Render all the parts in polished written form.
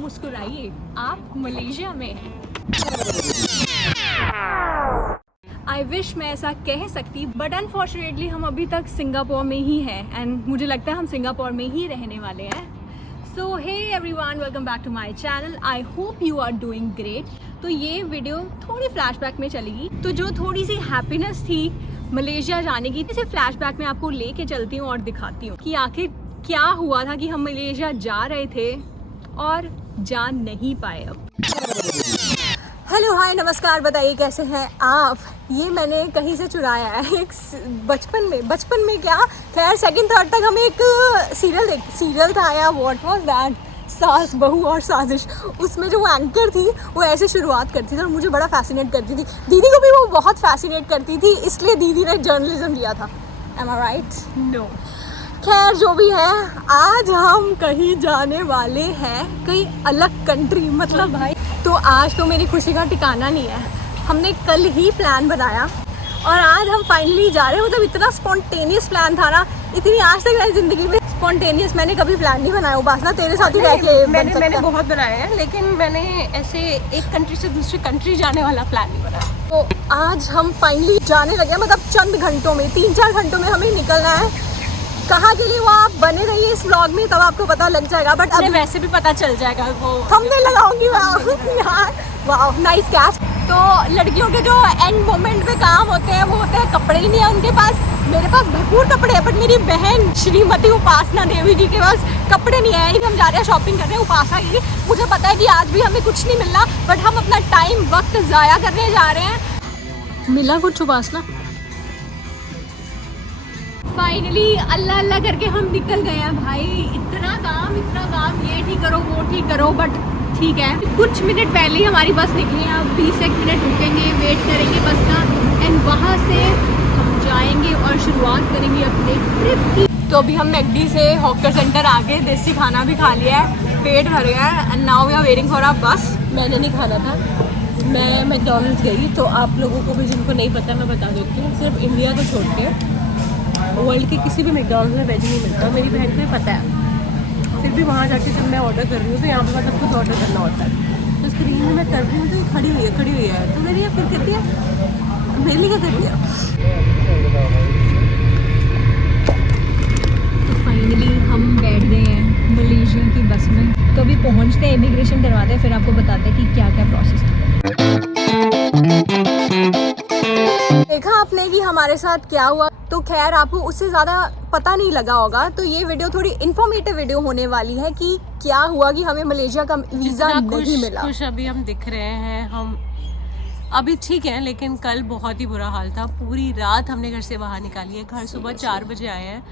मुस्कुराइए, आप मलेशिया में हैं। आई विश मैं ऐसा कह सकती, बट अनफॉर्चुनेटली हम अभी तक सिंगापुर में ही हैं एंड मुझे लगता है हम सिंगापुर में ही रहने वाले हैं। So hey everyone, welcome back to my channel. I hope you are doing great. तो ये वीडियो थोड़ी फ्लैशबैक में चलेगी, तो जो थोड़ी सी हैप्पीनेस थी मलेशिया जाने की, इसे फ्लैशबैक में आपको लेके चलती हूँ और दिखाती हूँ कि आखिर क्या हुआ था कि हम मलेशिया जा रहे थे और जा नहीं पाए। अब हेलो हाय नमस्कार, बताइए कैसे हैं आप। ये मैंने कहीं से चुराया है एक बचपन में क्या, खैर सेकंड थर्ड तक हमें एक सीरियल था या व्हाट वाज दैट, सास बहू और साजिश। उसमें जो एंकर थी वो ऐसे शुरुआत करती थी और मुझे बड़ा फैसिनेट करती थी। दीदी को भी वो बहुत फैसिनेट करती थी, इसलिए दीदी ने जर्नलिज्म लिया था। एम आई राइट? नो, खैर जो भी है, आज हम कहीं जाने वाले हैं, कहीं अलग कंट्री। मतलब भाई, तो आज तो मेरी खुशी का ठिकाना नहीं है। हमने कल ही प्लान बनाया और आज हम फाइनली जा रहे हैं। मतलब इतना स्पॉन्टेनियस प्लान था ना, इतनी आज तक मेरी ज़िंदगी में स्पॉन्टेनियस मैंने कभी प्लान नहीं बनाया। उपासना तेरे साथ ही रह के मैंने बहुत बनाया है, लेकिन मैंने ऐसे एक कंट्री से दूसरी कंट्री जाने वाला प्लान नहीं बनाया। तो आज हम फाइनली जाने लगे। मतलब चंद घंटों में, 3-4 घंटों में हमें निकलना है। कहाँ के लिए वो आप बने रहिए इस व्लॉग में, तब आपको पता लग जाएगा। बट अब वैसे भी पता चल जाएगा, वो हमने लगाऊंगी। यार वाह, नाइस कैच। तो लड़कियों के जो एंड मोमेंट पे काम होते हैं वो होते हैं कपड़े ही नहीं है उनके पास। मेरे पास भरपूर कपड़े हैं, बट मेरी बहन श्रीमती उपासना देवी जी के पास कपड़े नहीं है। हम जा रहे हैं शॉपिंग करने उपासना की। मुझे पता है कि आज भी हमें कुछ नहीं मिलना, बट हम अपना टाइम वक्त ज़ाया करने जा रहे हैं। मिला कुछ उपासना? फाइनली अल्लाह अल्लाह करके हम निकल गए हैं भाई। इतना काम, ये ठीक करो वो ठीक करो, बट ठीक है। कुछ मिनट पहले ही हमारी बस निकली है। अब 20 मिनट रुकेंगे, वेट करेंगे बस का, एंड वहाँ से हम जाएंगे और शुरुआत करेंगे अपने ट्रिप की। तो अभी हम मैकडी से हॉकर सेंटर आ गए, देसी खाना भी खा लिया है, पेट भर गया है, and now we are waiting for our bus. मैंने नहीं खाना था, मैं मैकडॉनल्ड्स गई। तो आप लोगों को भी जिनको नहीं पता मैं बता देती हूँ, सिर्फ इंडिया को छोड़ के वर्ल्ड के किसी भी मैकडॉनल्ड्स में वेज नहीं मिलता। मेरी बहन को ही पता है, फिर भी वहाँ जाके जब मैं ऑर्डर कर रही हूँ तो यहाँ पे मतलब खुद ऑर्डर करना होता है। तो स्क्रीन में मैं कर रही हूँ तो ये खड़ी हुई है तो मेरी फिर कहती है मेरे लिए क्या कर दिया। तो फाइनली हम बैठ गए हैं मलेशिया की बस में। तो अभी पहुँचते हैं, इमिग्रेशन करवाते हैं, फिर आपको बताते हैं कि क्या क्या प्रोसेस था। देखा आपने कि हमारे साथ क्या हुआ। तो खैर आपको उससे ज़्यादा पता नहीं लगा होगा, तो ये वीडियो थोड़ी इन्फॉर्मेटिव वीडियो होने वाली है कि क्या हुआ कि हमें मलेशिया का वीज़ा नहीं मिला। कुछ अभी हम दिख रहे हैं, हम अभी ठीक हैं, लेकिन कल बहुत ही बुरा हाल था। पूरी रात हमने घर से बाहर निकाली है। घर सुबह 4 बजे आए हैं,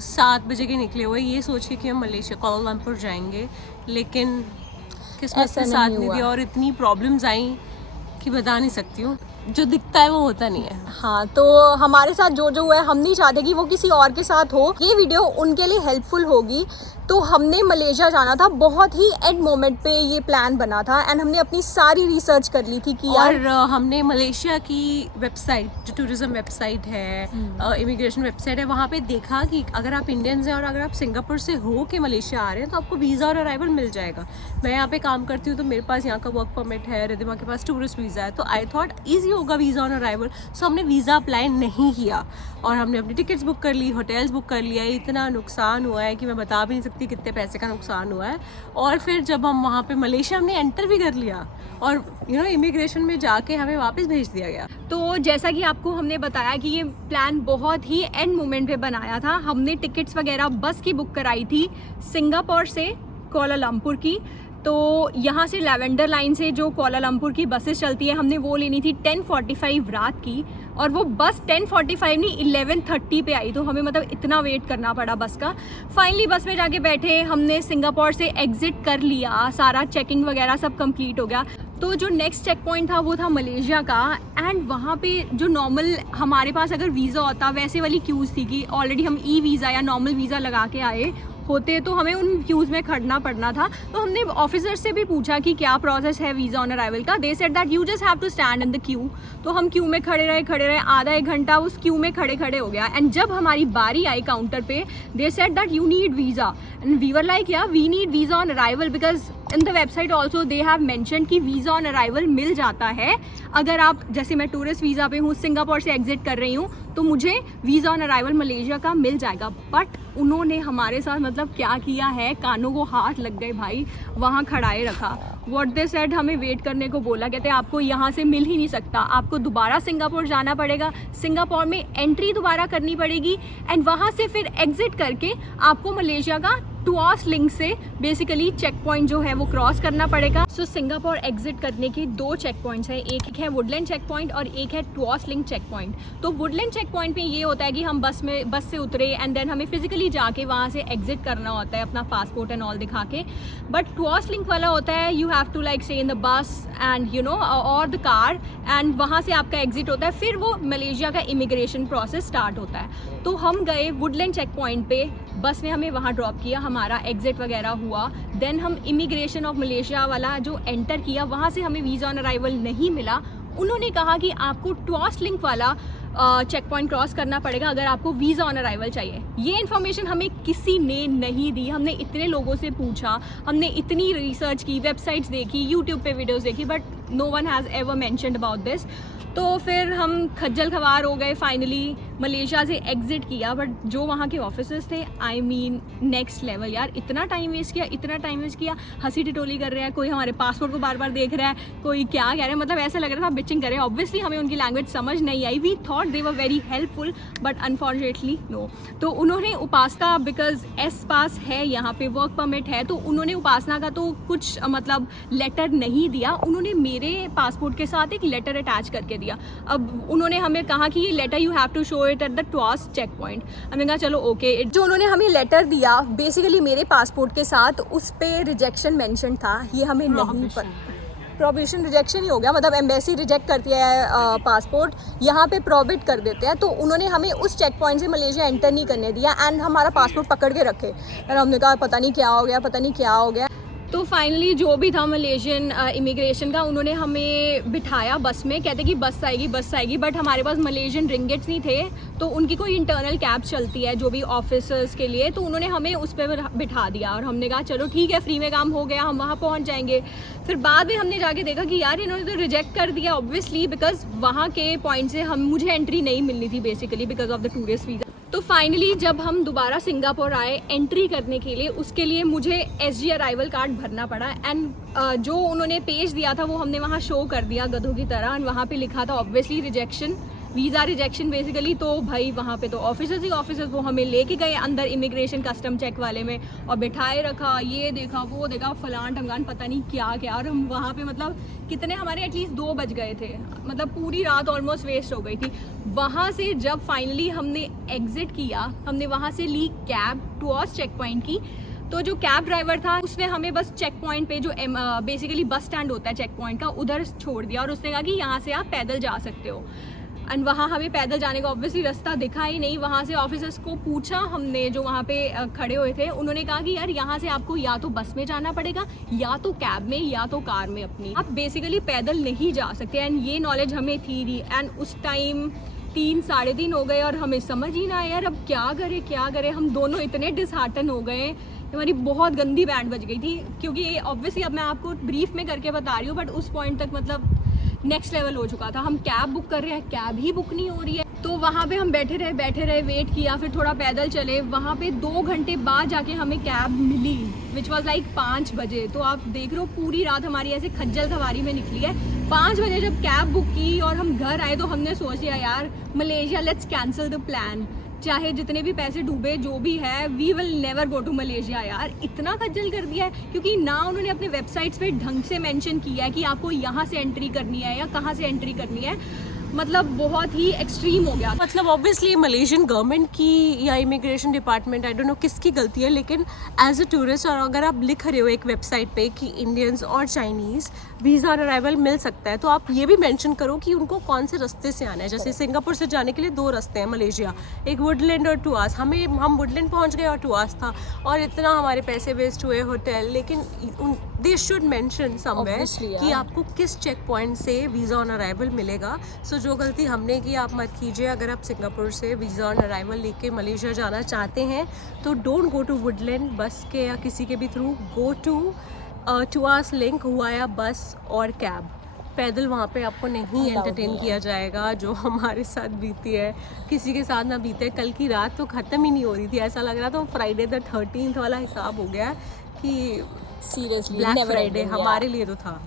7 बजे के निकले हुए, ये सोच के कि हम मलेशिया कुआलालंपुर जाएंगे, लेकिन किस्मत से साथ नहीं दिया और इतनी प्रॉब्लम्स आई कि बता नहीं सकती हूँ। जो दिखता है वो होता नहीं है। हाँ, तो हमारे साथ जो हुआ है, हम नहीं चाहते कि वो किसी और के साथ हो। ये वीडियो उनके लिए हेल्पफुल होगी। तो हमने मलेशिया जाना था, बहुत ही एंड मोमेंट पे ये प्लान बना था, एंड हमने अपनी सारी रिसर्च कर ली थी कि और हमने मलेशिया की वेबसाइट, जो टूरिज्म वेबसाइट है, इमिग्रेशन वेबसाइट है, वहाँ पे देखा कि अगर आप इंडियंस हैं और अगर आप सिंगापुर से हो के मलेशिया आ रहे हैं तो आपको वीज़ा और अराइवल मिल जाएगा। मैं यहाँ पे काम करती हूँ तो मेरे पास यहाँ का वर्क परमिट है, रिदिमा के पास टूरिस्ट वीज़ा है, तो आई थॉट ईजी होगा वीज़ा और अराइवल। सो हमने वीज़ा अप्लाई नहीं किया और हमने अपनी टिकट्स बुक कर ली, होटल्स बुक कर लिया। इतना नुकसान हुआ है कि मैं बता भी नहीं सकती कितने पैसे का नुकसान हुआ है। और फिर जब हम वहाँ पे मलेशिया हमने एंटर भी कर लिया और इमिग्रेशन में जाके हमें वापस भेज दिया गया। तो जैसा कि आपको हमने बताया कि ये प्लान बहुत ही एंड मोमेंट पे बनाया था। हमने टिकट्स वगैरह बस की बुक कराई थी सिंगापुर से कुआलालंपुर की। तो यहाँ से लैवेंडर लाइन से जो कुआलालंपुर की बसेस चलती है, हमने वो लेनी थी 10:45 रात की, और वो बस 10:45 नहीं 11:30 पे आई। तो हमें मतलब इतना वेट करना पड़ा बस का। फाइनली बस में जाके बैठे, हमने सिंगापुर से एग्जिट कर लिया, सारा चेकिंग वगैरह सब कंप्लीट हो गया। तो जो नेक्स्ट चेक पॉइंट था वो था मलेशिया का, एंड वहाँ पे जो नॉर्मल हमारे पास अगर वीज़ा होता, वैसे वाली क्यूज़ थी कि ऑलरेडी हम ई वीज़ा या नॉर्मल वीज़ा लगा के आए होते तो हमें उन क्यूज़ में खड़ना पड़ना था। तो हमने ऑफिसर से भी पूछा कि क्या प्रोसेस है वीज़ा ऑन अराइवल का। They said that you just have to stand in the queue. तो हम क्यू में खड़े रहे, आधा एक घंटा उस क्यू में खड़े हो गया। एंड जब हमारी बारी आई काउंटर पे, they said that you need visa and we were like yeah we need visa on arrival because in the website also they have mention कि वीज़ा ऑन अराइवल मिल जाता है। अगर आप, जैसे मैं टूरिस्ट वीज़ा पे हूँ, सिंगापुर से एग्जिट कर रही हूँ, तो मुझे वीज़ा ऑन अराइवल मलेशिया का मिल जाएगा। बट उन्होंने हमारे साथ मतलब क्या किया है, कानों को हाथ लग गए भाई, वहाँ खड़ाए रखा। व्हाट दे सेड, हमें वेट करने को बोला। कहते आपको यहाँ से मिल ही नहीं सकता, आपको दोबारा सिंगापुर जाना पड़ेगा, सिंगापुर में एंट्री दोबारा करनी पड़ेगी एंड वहाँ से फिर एग्जिट करके आपको मलेशिया का टुआस लिंक से बेसिकली चेक पॉइंट जो है वो क्रॉस करना पड़ेगा। सो सिंगापुर एग्जिट करने के 2 चेक पॉइंट्स हैं, एक है वुडलैंड चेक पॉइंट और एक है टुआस लिंक चेक पॉइंट। तो वुडलैंड चेक पॉइंट पे ये होता है कि हम बस से उतरे एंड देन हमें फिजिकली जाके वहाँ से एग्जिट करना होता है अपना पासपोर्ट एंड ऑल दिखा के। बट टुआस लिंक वाला होता है you have to like stay in the bus and you know or the car and वहाँ से आपका एग्जिट होता है, फिर वो मलेशिया का इमिग्रेशन प्रोसेस स्टार्ट होता है। तो हम गए वुडलैंड चेक पॉइंट पे, बस ने हमें वहाँ ड्रॉप किया, हमारा एग्जिट वगैरह हुआ। देन हम इमिग्रेशन ऑफ मलेशिया वाला जो एंटर किया, वहाँ से हमें वीज़ा ऑन अराइवल नहीं मिला। उन्होंने कहा कि आपको टुआस लिंक वाला चेक पॉइंट क्रॉस करना पड़ेगा अगर आपको वीज़ा ऑन अराइवल चाहिए। ये इन्फॉर्मेशन हमें किसी ने नहीं दी। हमने इतने लोगों से पूछा, हमने इतनी रिसर्च की, वेबसाइट्स देखी, यूट्यूब पे वीडियोस देखी, but no one has ever mentioned about this. तो फिर हम खज्जल खवार हो गए, फाइनली मलेशिया से एग्जिट किया। बट जो वहाँ के ऑफिसर्स थे, आई मीन नेक्स्ट लेवल यार, इतना टाइम वेस्ट किया, हंसी टिटोली कर रहे हैं, कोई हमारे पासपोर्ट को बार बार देख रहा है, कोई क्या कह रहे हैं, मतलब ऐसा लग रहा था बिचिंग कर रहे हैं। ऑब्वियसली हमें उनकी लैंग्वेज समझ नहीं आई, we thought they were very helpful but unfortunately no. तो उन्होंने उपासना, बिकॉज एस पास है यहाँ पे, वर्क परमिट है, तो उन्होंने उपासना का तो कुछ मतलब लेटर नहीं दिया, उन्होंने मेरे पासपोर्ट के साथ एक लेटर अटैच करके दिया। अब उन्होंने हमें कहा कि ये letter you have to show it at the Tuas checkpoint. हमने कहा चलो ओके। जो उन्होंने हमें लेटर दिया बेसिकली मेरे पासपोर्ट के साथ, उस पर रिजेक्शन मेंशन था, ये हमें नहीं पता। प्रोबिशन रिजेक्शन ही हो गया, मतलब एम्बेसी रिजेक्ट करती है पासपोर्ट, यहाँ पे प्रोबिट कर देते हैं। तो उन्होंने हमें उस चेक पॉइंट से मलेशिया एंटर नहीं करने दिया एंड हमारा पासपोर्ट पकड़ के रखे। और हमने कहा पता नहीं क्या हो गया। तो फाइनली जो भी था मलेशियन इमिग्रेशन का, उन्होंने हमें बिठाया बस में, कहते कि बस आएगी, बट हमारे पास मलेशियन रिंगिट्स नहीं थे। तो उनकी कोई इंटरनल कैब चलती है जो भी ऑफिसर्स के लिए, तो उन्होंने हमें उस पर बिठा दिया और हमने कहा चलो ठीक है, फ्री में काम हो गया, हम वहाँ पहुँच जाएंगे। फिर बाद में हमने जाके देखा कि यार इन्होंने तो रिजेक्ट कर दिया ऑब्वियसली, बिकॉज वहाँ के पॉइंट से मुझे एंट्री नहीं मिलनी थी basically because of the tourist visa. तो फाइनली जब हम दोबारा सिंगापुर आए एंट्री करने के लिए, उसके लिए मुझे SG अराइवल कार्ड भरना पड़ा एंड जो उन्होंने पेज दिया था वो हमने वहाँ शो कर दिया गधों की तरह एंड वहाँ पे लिखा था obviously rejection, visa rejection basically. तो भाई वहाँ पे तो ऑफिसर्स वो हमें लेके गए अंदर इमिग्रेशन कस्टम चेक वाले में और बिठाए रखा, ये देखा वो देखा, फलान टंगान पता नहीं क्या। और हम वहाँ पे मतलब कितने, हमारे एटलीस्ट 2 बज गए थे, मतलब पूरी रात ऑलमोस्ट वेस्ट हो गई थी। वहाँ से जब फाइनली हमने एग्जिट किया, हमने वहाँ से ली कैब टुआस चेक पॉइंट की। तो जो कैब ड्राइवर था उसने हमें बस चेक पॉइंट पे जो बेसिकली बस स्टैंड होता है चेक पॉइंट का, उधर छोड़ दिया और उसने कहा कि यहाँ से आप पैदल जा सकते हो। एंड वहाँ हमें पैदल जाने का ऑब्वियसली रास्ता दिखा ही नहीं। वहाँ से ऑफिसर्स को पूछा हमने जो वहाँ पे खड़े हुए थे, उन्होंने कहा कि यार यहाँ से आपको या तो बस में जाना पड़ेगा, या तो कैब में, या तो कार में अपनी, आप बेसिकली पैदल नहीं जा सकते। एंड ये नॉलेज हमें थी एंड उस टाइम 3 साढ़े 3 हो गए और हमें समझ ही ना आया यार अब क्या करें। हम दोनों इतने डिसहार्टन हो गए, हमारी बहुत गंदी बैंड बज गई थी, क्योंकि ऑब्वियसली अब मैं आपको ब्रीफ में करके बता रही हूँ, बट उस पॉइंट तक मतलब नेक्स्ट लेवल हो चुका था। हम कैब बुक कर रहे हैं, कैब ही बुक नहीं हो रही है। तो वहाँ पे हम बैठे रहे, वेट किया, फिर थोड़ा पैदल चले। वहाँ पे 2 घंटे बाद जाके हमें कैब मिली, विच वॉज लाइक 5 बजे। तो आप देख रहे हो पूरी रात हमारी ऐसे खज्जल खवारी में निकली है। 5 बजे जब कैब बुक की और हम घर आए तो हमने सोच लिया यार Malaysia, let's cancel the plan, चाहे जितने भी पैसे डूबे जो भी है, we will never go to Malaysia. यार इतना खज्जल कर दिया है, क्योंकि ना उन्होंने अपने वेबसाइट्स पे ढंग से मेंशन किया है कि आपको यहाँ से एंट्री करनी है या कहाँ से एंट्री करनी है। मतलब बहुत ही एक्सट्रीम हो गया। मतलब ऑब्वियसली मलेशियन गवर्नमेंट की या immigration department, I don't know किसकी गलती है, लेकिन एज अ टूरिस्ट और अगर आप लिख रहे हो एक वेबसाइट पे कि इंडियंस और चाइनीज़ वीज़ा और अराइवल मिल सकता है, तो आप ये भी मेंशन करो कि उनको कौन से रास्ते से आना है। जैसे सिंगापुर से जाने के लिए 2 रास्ते हैं मलेशिया, एक वुडलैंड और टुआस। हम वुडलैंड पहुंच गए और टुआस था, और इतना हमारे पैसे वेस्ट हुए होटल। लेकिन दे शुड मेंशन समवेयर कि आपको किस चेक पॉइंट से वीज़ा ऑन अराइवल मिलेगा। सो जो गलती हमने की आप मत कीजिए। अगर आप सिंगापुर से वीज़ा ऑन अराइवल लेके मलेशिया जाना चाहते हैं तो डोंट गो टू वुडलैंड बस के या किसी के भी थ्रू, go to Tuas link via bus और कैब। पैदल वहाँ पे आपको नहीं एंटरटेन किया जाएगा। जो हमारे साथ बीती है, किसी के साथ ना बीते। कल की रात तो ख़त्म ही नहीं हो रही थी, ऐसा लग रहा था फ्राइडे द 13th वाला हिसाब हो गया कि सीरियसली ब्लैक फ्राइडे हमारे लिए तो था।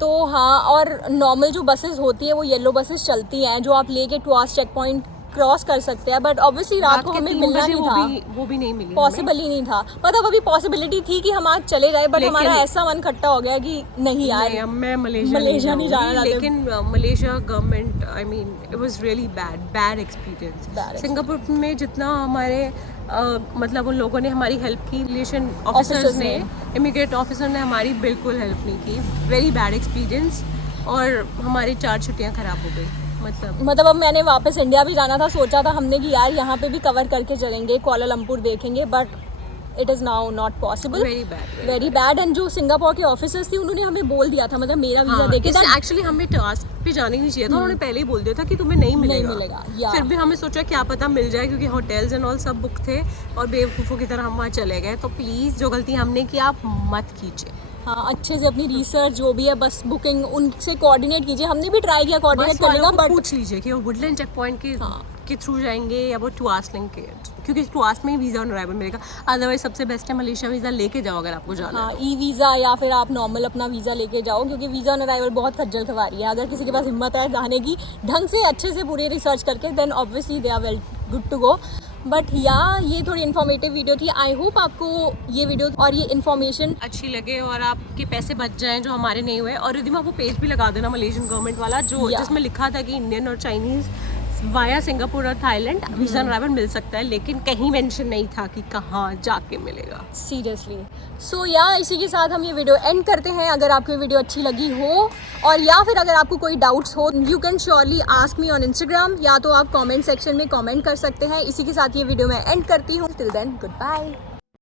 तो हाँ, और नॉर्मल जो बसेस होती है वो येलो बसेस चलती हैं जो आप लेके टुआस चेक पॉइंट क्रॉस कर सकते हैं। बट ऑब्वियसली रात को हमें मिलना नहीं था, वो भी नहीं मिली, पॉसिबल ही नहीं था। मतलब अभी पॉसिबिलिटी थी कि हम आज चले जाए, बट हमारा ऐसा मन खट्टा हो गया कि नहीं यार, मैं मलेशिया नहीं जाना। लेकिन Malaysia government, I mean it was really bad experience. Singapore में जितना हमारे मतलब उन लोगों ने हमारी हेल्प की, रिलेशन ऑफिसर्स ने, इमिग्रेट ऑफिसर ने हमारी बिल्कुल हेल्प नहीं की। वेरी बैड एक्सपीरियंस, और हमारी 4 छुट्टियां खराब हो गई। मतलब अब मैंने वापस इंडिया भी जाना था, सोचा था हमने कि यार यहाँ पे भी कवर करके चलेंगे, कुआलालंपुर देखेंगे, but it is now not possible. Very bad. And जो सिंगापुर के ऑफिसर्स थे उन्होंने हमें बोल दिया था, मतलब मेरा वीज़ा देखे एक्चुअली हमें टास्क पे जाने नहीं चाहिए था। उन्होंने पहले ही बोल दिया था कि तुम्हें नहीं मिलेगा। फिर भी हमें सोचा क्या पता मिल जाए, क्योंकि होटल्स एंड ऑल सब बुक थे और बेवकूफ़ों की तरह हम वहाँ चले गए। तो प्लीज़ जो गलती हमने की आप मत कीजिए। हाँ, अच्छे से अपनी रिसर्च जो भी है, बस बुकिंग उनसे कोऑर्डिनेट कीजिए। हमने भी ट्राई किया कोऑर्डिनेट करने का, बट पूछ लीजिए कि वो वुडलैंड चेक पॉइंट के थ्रू जाएंगे या वो टुआस लिंक के, क्योंकि टुआस में ही वीज़ा ऑन अराइवल मिलेगा। अदरवाइज सबसे बेस्ट है मलेशिया वीज़ा लेके जाओ अगर आपको जाना है। ई वीज़ा या फिर आप नॉर्मल अपना वीज़ा लेके जाओ, क्योंकि वीज़ा ऑन अराइवल बहुत खज्जल खवारी है। अगर किसी के पास हिम्मत है जाने की ढंग से अच्छे से पूरी रिसर्च करके, then obviously they are well good to go. But ये थोड़ी इन्फॉर्मेटिव वीडियो थी। आई होप आपको ये वीडियो और ये इन्फॉर्मेशन अच्छी लगे और आपके पैसे बच जाएं जो हमारे नहीं हुए। और रिधिमा वो पेज भी लगा देना मलेशियन गवर्नमेंट वाला, जो जिसमें लिखा था कि इंडियन और चाइनीज़ वाया सिंगापुर और थाईलैंड वीज़ा ऑन अराइवल मिल सकता है, लेकिन कहीं मेंशन नहीं था कि कहाँ जाके मिलेगा। सीरियसली। सो इसी के साथ हम ये वीडियो एंड करते हैं। अगर आपको ये वीडियो अच्छी लगी हो, और या फिर अगर आपको कोई डाउट्स हो, you can surely ask me on Instagram, या तो आप कमेंट सेक्शन में कमेंट कर सकते हैं। इसी के साथ ये वीडियो मैं एंड करती हूँ। Till then, good bye.